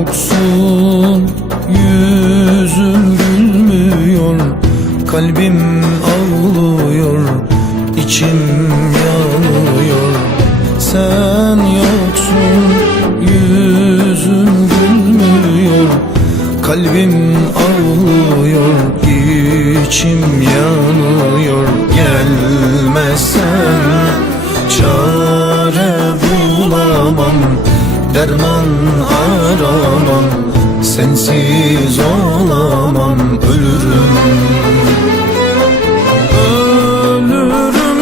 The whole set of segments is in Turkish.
yoksun, yüzüm gülmüyor, kalbim ağlıyor, içim yanıyor. Sen yoksun, yüzüm gülmüyor, kalbim ağlıyor, içim yanıyor. Gelmezsen çare bulamam, derman aramam, sensiz olamam, ölürüm. Ölürüm,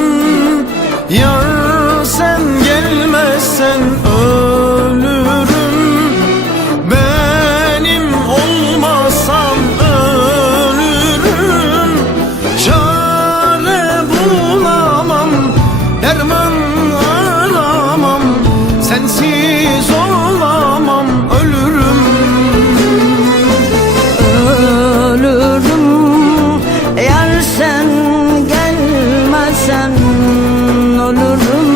yar sen gelmezsen ölürüm. Benim olmasam ölürüm. Çare bulamam, derman aramam, sensiz olamam, ölürüm. Ölürüm, eğer sen gelmezsen ölürüm.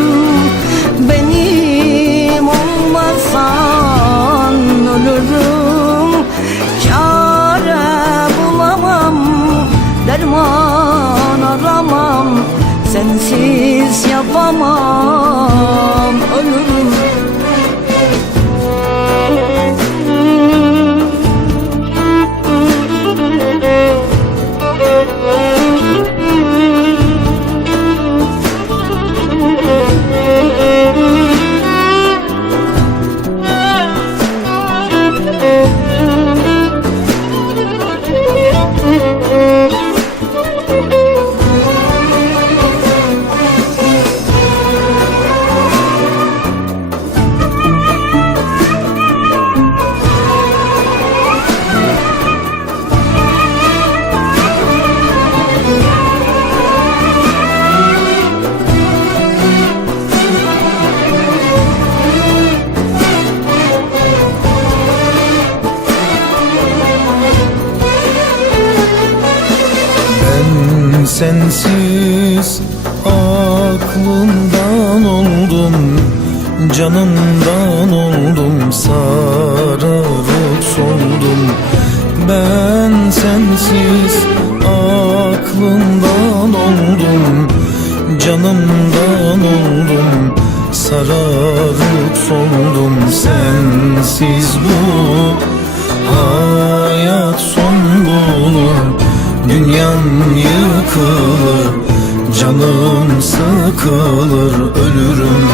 Benim olmasan ölürüm. Çare bulamam, derman aramam, sensiz yapamam, ölürüm. Sensiz aklımdan oldum, canımdan oldum, sararıp soldum. Ben sensiz aklımdan oldum, canımdan oldum, sararıp soldum. Sensiz bu hayat son bulur, dünyam yıkılır, canım sıkılır, ölürüm.